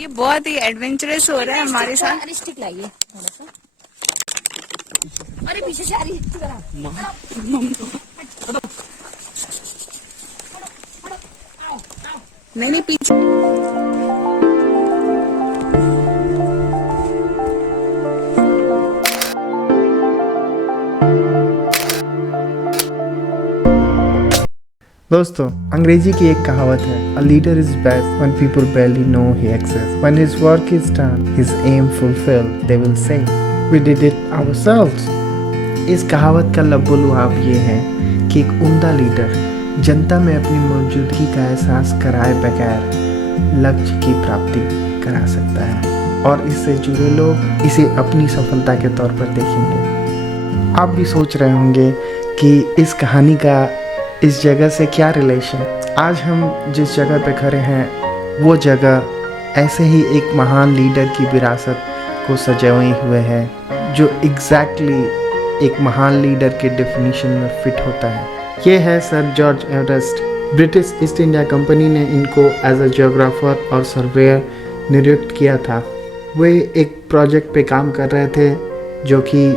ये बहुत ही एडवेंचरस हो रहा है हमारे साथ। अरे स्टिक लाइए थोड़ा सा। अरे पीछे से आ रही है। नहीं पीछे। दोस्तों, अंग्रेजी की एक कहावत है, A leader is best when people barely know he exists. When his work is done, his aim fulfilled, they will say, we did it ourselves. इस कहावत का लब्बो-लुआब ये है कि एक उम्दा लीडर जनता में अपनी मौजूदगी का एहसास कराए बगैर लक्ष्य की प्राप्ति करा सकता है और इससे जुड़े लोग इसे अपनी सफलता के तौर पर देखेंगे। आप भी सोच रहे होंगे कि इस कहानी का इस जगह से क्या रिलेशन। आज हम जिस जगह पे खड़े हैं वो जगह ऐसे ही एक महान लीडर की विरासत को सजाए हुए है जो एग्जैक्टली एक महान लीडर के डेफिनेशन में फिट होता है। ये है sir George Everest. British east India company ने इनको एज अ जियोग्राफर और सर्वेयर नियुक्त किया था। वे एक प्रोजेक्ट पे काम कर रहे थे जो कि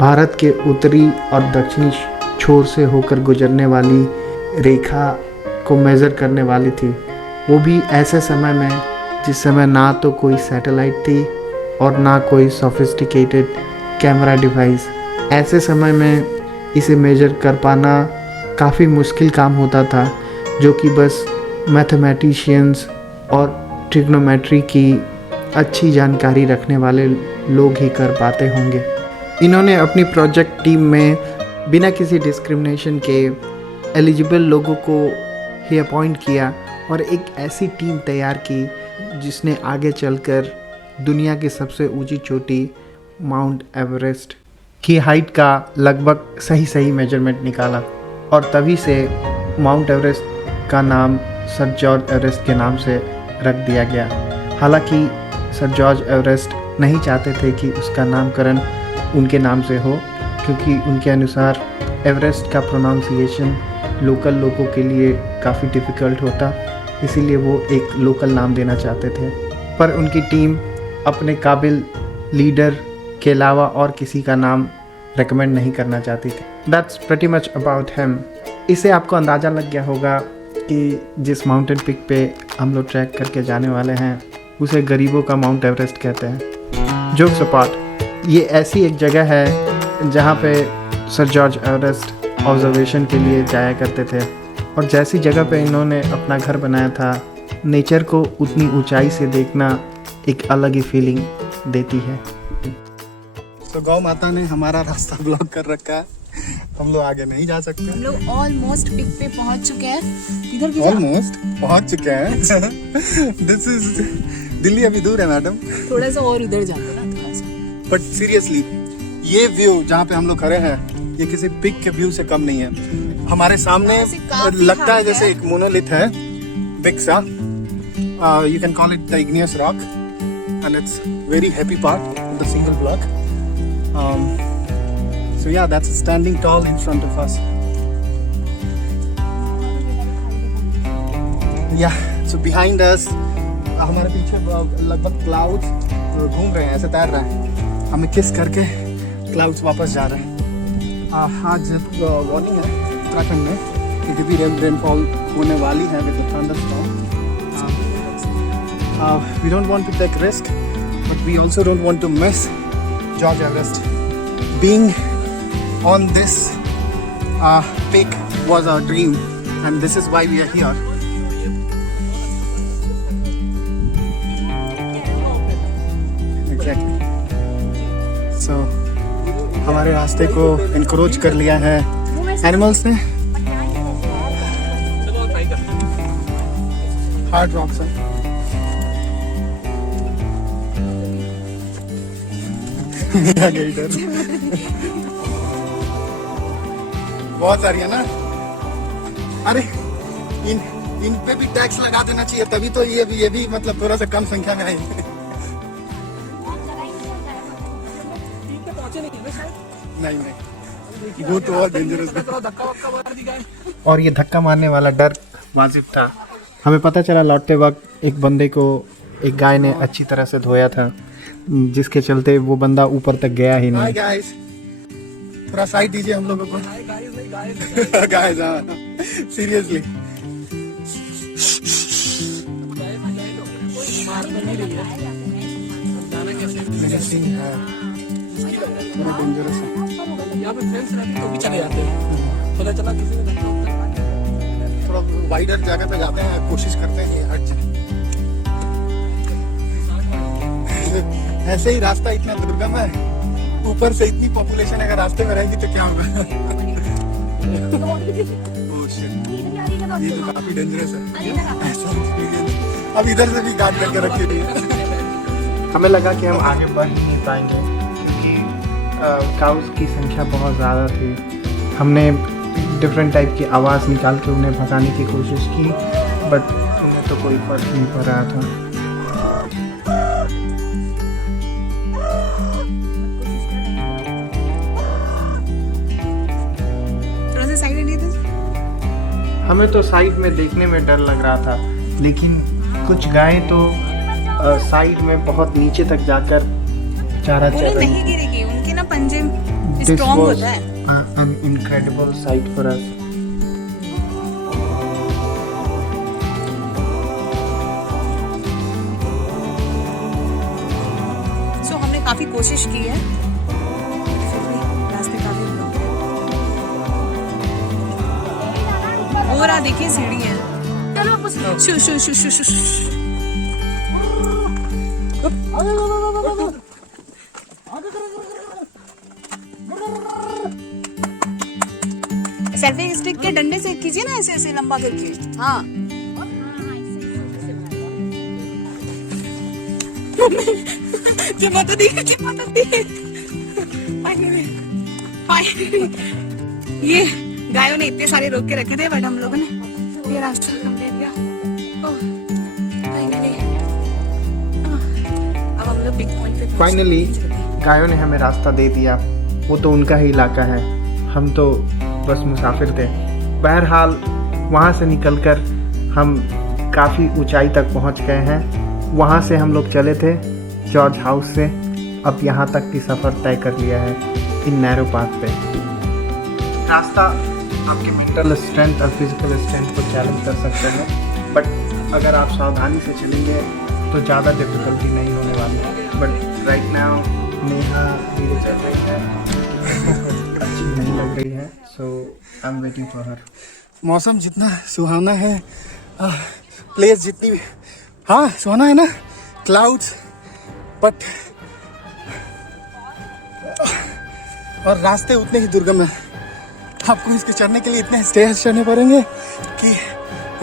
भारत के उत्तरी और दक्षिणी छोर से होकर गुजरने वाली रेखा को मेज़र करने वाली थी। वो भी ऐसे समय में जिस समय ना तो कोई सैटेलाइट थी और ना कोई सोफिस्टिकेटेड कैमरा डिवाइस। ऐसे समय में इसे मेजर कर पाना काफ़ी मुश्किल काम होता था जो कि बस मैथमेटिशियंस और ट्रिग्नोमेट्री की अच्छी जानकारी रखने वाले लोग ही कर पाते होंगे। इन्होंने अपनी प्रोजेक्ट टीम में बिना किसी डिस्क्रिमिनेशन के एलिजिबल लोगों को ही अपॉइंट किया और एक ऐसी टीम तैयार की जिसने आगे चलकर दुनिया की सबसे ऊंची चोटी माउंट एवरेस्ट की हाइट का लगभग सही मेजरमेंट निकाला और तभी से माउंट एवरेस्ट का नाम सर जॉर्ज एवरेस्ट के नाम से रख दिया गया। हालांकि सर जॉर्ज एवरेस्ट नहीं चाहते थे कि उसका नामकरण उनके नाम से हो क्योंकि उनके अनुसार एवरेस्ट का प्रोनाउंसिएशन लोकल लोगों के लिए काफ़ी डिफ़िकल्ट होता, इसीलिए वो एक लोकल नाम देना चाहते थे। पर उनकी टीम अपने काबिल लीडर के अलावा और किसी का नाम रेकमेंड नहीं करना चाहती थी। That's pretty much about him. इससे आपको अंदाज़ा लग गया होगा कि जिस माउंटेन पिक पे हम लोग ट्रैक करके जाने वाले हैं उसे गरीबों का माउंट एवरेस्ट कहते हैं। जोक्स अपार्ट, ये ऐसी एक जगह है जहाँ पे सर जॉर्ज एवरेस्ट ऑब्जर्वेशन के लिए जाया करते थे और जैसी जगह पे इन्होंने अपना घर बनाया था, नेचर को उतनी ऊंचाई से देखना एक अलग ही फीलिंग देती है। तो गौ माता ने हमारा रास्ता ब्लॉक कर रखा है, हम लोग आगे नहीं जा सकते। हम लोग ऑलमोस्ट पिक पे पहुंच चुके हैं। इधर भी ऑलमोस्ट पहुंच चुके हैं। दिस इज दिल्ली अभी दूर है मैडम, थोड़ा सा और उधर जाते ना थोड़ा सा। बट सीरियसली ये व्यू जहाँ पे हम लोग खड़े हैं ये किसी पिक के व्यू से कम नहीं है। हमारे सामने लगता है जैसे एक मोनोलिथ है बिग सा। You can call it the igneous rock and it's very happy part of the single block. So yeah, that's standing tall in front of us. Yeah, so behind us, हमारे पीछे लगभग clouds घूम रहे हैं, ऐसे तैर रहे हैं, हमें किस करके clouds वापस जा रहे हैं। आज वार्निंग है उत्तराखंड में कि heavy rainfall होने वाली है with the thunderstorm. We don't want to take risk, but we also don't want to miss George Everest. Being on this peak was our dream and this is why we are here. Exactly. So हमारे रास्ते को encroach कर लिया है animals ने। Hard rocks है। बहुत सारी है ना। अरे इन पे भी टैक्स लगा देना चाहिए, तभी तो ये भी मतलब थोड़ा सा कम संख्या में आई। नहीं वो तो और डेंजरस। और ये धक्का मारने वाला डर वाजिब था। हमें पता चला लौटते वक्त एक बंदे को एक गाय ने अच्छी तरह से धोया था, जिसके चलते वो बंदा ऊपर तक गया ही हाय नहीं। गाइस, थोड़ा साइड दीजिए हम लोगों को। गाइस सीरियसली डेंजरस है। यहाँ पे फ्रेंड्स रहते तो भी चले जाते हैं, पता चला किसी ने थोड़ा वाइडर जगह पे जाते हैं, कोशिश करते हैं कि हट जाए। ऐसे ही रास्ता इतना दुर्गम है, ऊपर से इतनी पॉपुलेशन अगर रास्ते में रहेगी तो क्या होगा। Oh shit, ये तो काफी डेंजरस है। अब इधर से भी गार्ड करके रखी हुई है। हमें लगा कि हम आगे बढ़ नहीं पाएंगे क्योंकि काउस की संख्या बहुत ज़्यादा थी। हमने डिफरेंट टाइप की आवाज़ निकाल के उन्हें भगाने की कोशिश की, बट उन्हें तो कोई फर्क नहीं पड़ रहा था। थोड़ा सा साइड हटिए तो। हमें तो साइड में देखने में डर लग रहा था, लेकिन कुछ गायें तो साइड में बहुत नीचे तक जाकर चारा वो चर रही नहीं गिरेगी, उनके ना पंजे This स्ट्रॉन्ग was होता है। an incredible sight for us. सो हमने काफी कोशिश की है, फिर भी रास्ते काफी ब्लॉक है। वो रहा देखिए सीढ़ी है। शू शू शू शू शू। सेल्फी स्टिक के डंडे से कीजिए ना, ऐसे ऐसे लंबा करके। हाँ जमाता दी। ये गायों ने इतने सारे रोक के रखे थे, बट हम लोगों ने ये रास्ता कंप्लीट किया। अब हम लोग बिग पॉइंट पे फाइनली गायों ने हमें रास्ता दे दिया। वो तो उनका ही इलाका है, हम तो बस मुसाफिर थे। बहरहाल वहाँ से निकलकर हम काफ़ी ऊंचाई तक पहुँच गए हैं। वहाँ से हम लोग चले थे जॉर्ज हाउस से, अब यहाँ तक की सफ़र तय कर लिया है इन नैरो पाथ पे। रास्ता आपके मेंटल स्ट्रेंथ और फिजिकल स्ट्रेंथ को चैलेंज कर सकते हैं, बट अगर आप सावधानी से चलेंगे तो ज़्यादा डिफिकल्टी नहीं होने वाली है। बट राइट नाउ नेहा धीरे चल रही है, अच्छी नहीं लग रही है, so I am waiting for her. मौसम जितना सुहाना है, प्लेस जितनी, हाँ सुहाना है ना, क्लाउड्स, बट और रास्ते उतने ही दुर्गम है। आपको इसके चढ़ने के लिए इतने स्टेयर्स चढ़ने पड़ेंगे कि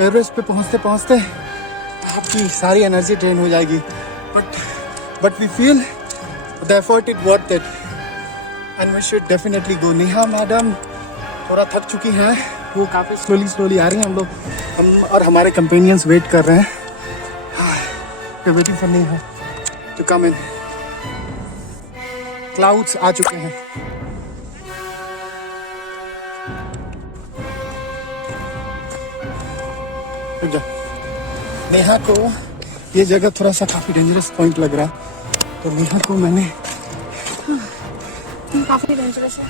एवरेस्ट पे पहुंचते पहुंचते आपकी सारी एनर्जी ड्रेन हो जाएगी, but we feel the effort it worth it and we should definitely go. Neha madam थोड़ा थक चुकी हैं, वो काफ़ी स्लोली आ रही हैं। हम और हमारे कंपेनियंस वेट कर रहे हैं। Waiting for Neha to come in. Clouds आ चुके हैं। नेहा को ये जगह थोड़ा सा काफी डेंजरस पॉइंट लग रहा है, तो नेहा को मैंने काफी डेंजरस है।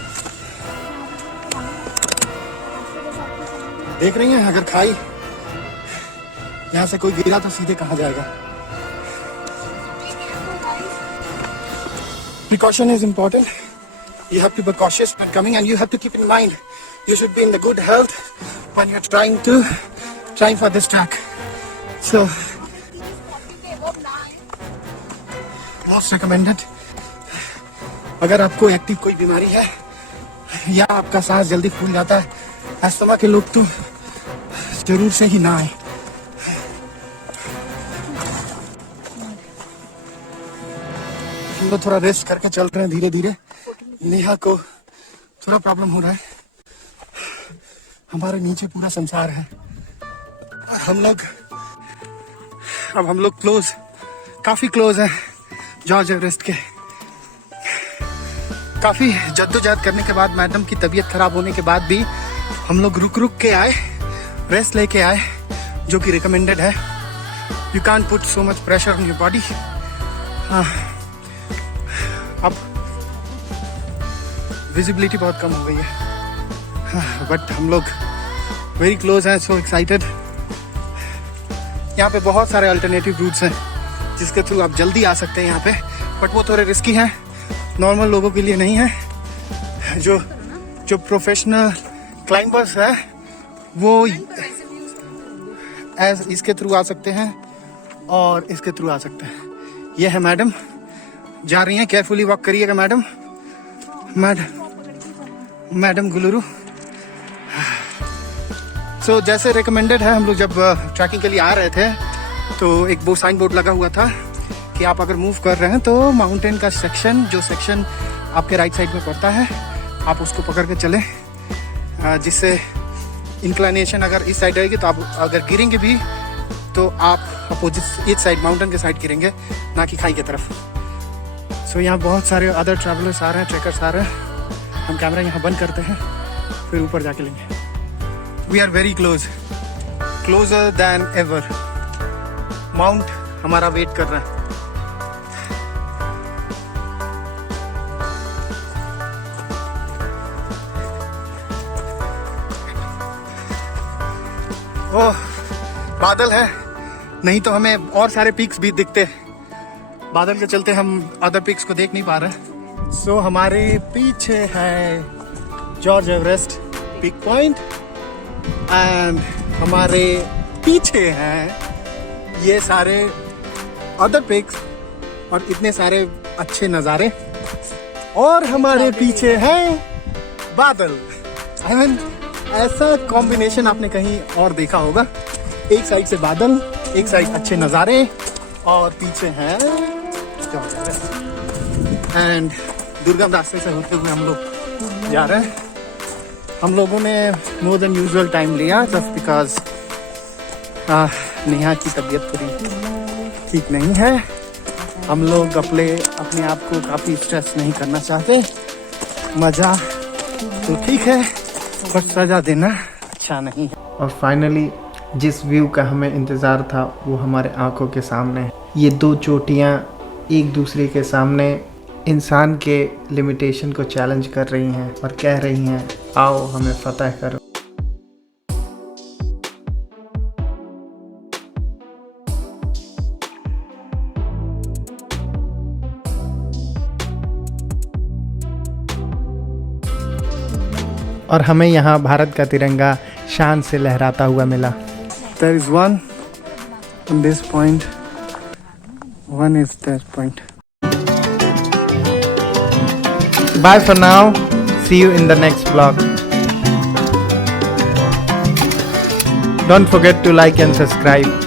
देख रही हैं, अगर खाई यहाँ से कोई गिरा तो सीधे कहाँ जाएगा। Precaution is important. You have to be cautious when coming, and you have to keep in mind you should be in the good health when you're trying for this track. So most recommended. अगर आपको active कोई बीमारी है या आपका सांस जल्दी फूल जाता है, अस्थमा के लोग तो जरूर से ही ना आए। हम लोग थोड़ा रेस्ट करके चल रहे हैं धीरे धीरे। नेहा को थोड़ा प्रॉब्लम हो रहा है। हमारे नीचे पूरा संसार है और हम लोग काफी क्लोज हैं जॉर्ज एवरेस्ट के। काफी जद्दोजहद करने के बाद, मैडम की तबीयत खराब होने के बाद भी हम लोग रुक के आए, रेस्ट लेके आए, जो कि रिकमेंडेड है। You can't put so much pressure on your body. अब विजिबिलिटी बहुत कम हो गई है, बट हम लोग वेरी क्लोज हैं, सो एक्साइटेड। यहाँ पे बहुत सारे अल्टरनेटिव रूट्स हैं जिसके थ्रू आप जल्दी आ सकते हैं यहाँ पे, बट वो थोड़े रिस्की हैं, नॉर्मल लोगों के लिए नहीं है। जो प्रोफेशनल क्लाइंबर्स है वो इसके थ्रू आ सकते हैं और इसके थ्रू आ सकते हैं। ये है मैडम जा रही हैं, केयरफुली वॉक करिएगा मैडम। मैडम गुलरू। सो जैसे रिकमेंडेड है, हम लोग जब ट्रैकिंग के लिए आ रहे थे तो एक वो साइन बोर्ड लगा हुआ था कि आप अगर मूव कर रहे हैं तो माउंटेन का सेक्शन, जो सेक्शन आपके राइट साइड में पड़ता है, आप उसको पकड़ के चलें, जिससे इंक्लाइनेशन अगर इस साइड रहेगी तो आप अगर गिरेंगे भी तो आप अपोजिट इस साइड माउंटेन के साइड गिरेंगे, ना कि खाई की तरफ। सो यहाँ बहुत सारे अदर ट्रैवलर्स आ रहे हैं, ट्रैकर्स आ रहे हैं। हम कैमरा यहाँ बंद करते हैं, फिर ऊपर जाके लेंगे। We are very closer than ever. Mount हमारा वेट कर रहा है। ओह, बादल है, नहीं तो हमें और सारे पीक्स भी दिखते। बादल के चलते हम अदर पीक्स को देख नहीं पा रहे। सो हमारे पीछे है George Everest peak point, and हमारे पीछे हैं ये सारे अदर पीक्स और इतने सारे अच्छे नज़ारे, और हमारे पीछे हैं बादल। आई मीन ऐसा कॉम्बिनेशन आपने कहीं और देखा होगा, एक साइड से बादल, एक साइड अच्छे नज़ारे, और पीछे हैं एंड दुर्गम रास्ते से होते हुए हम लोग जा रहे हैं। हम लोगों ने मोर देन यूजुअल टाइम लिया जस्ट बिकॉज नेहा की तबीयत थोड़ी ठीक नहीं है। हम लोग अपने आप को काफ़ी स्ट्रेस नहीं करना चाहते। मज़ा तो ठीक है, पर सजा देना अच्छा नहीं है। और फाइनली जिस व्यू का हमें इंतज़ार था वो हमारे आंखों के सामने है। ये दो चोटियाँ एक दूसरे के सामने इंसान के लिमिटेशन को चैलेंज कर रही हैं और कह रही हैं, आओ हमें फतह करो। और हमें यहाँ भारत का तिरंगा शान से लहराता हुआ मिला। There is one on this point, one is that point. Bye for now. See you in the next vlog. Don't forget to like and subscribe.